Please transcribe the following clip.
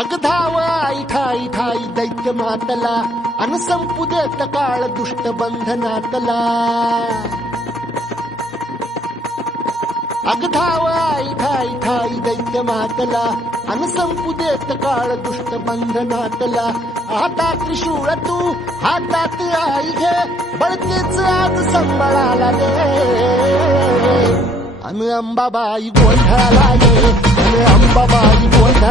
अग धाव आई ठाई ठाई दैत्य मातला अन संपू देत काळ दुष्ट बंधनातला. अग धाव आई ठाई ठाई दैत्य मातला अन संपू देत काळ दुष्ट बंधनातला. आता त्रिशूळ तू हातात आई घे बळतेच आज संबळाला दे. अन अंबाबाई गोंधळाला ये, अन अंबाबाई गोंधळाला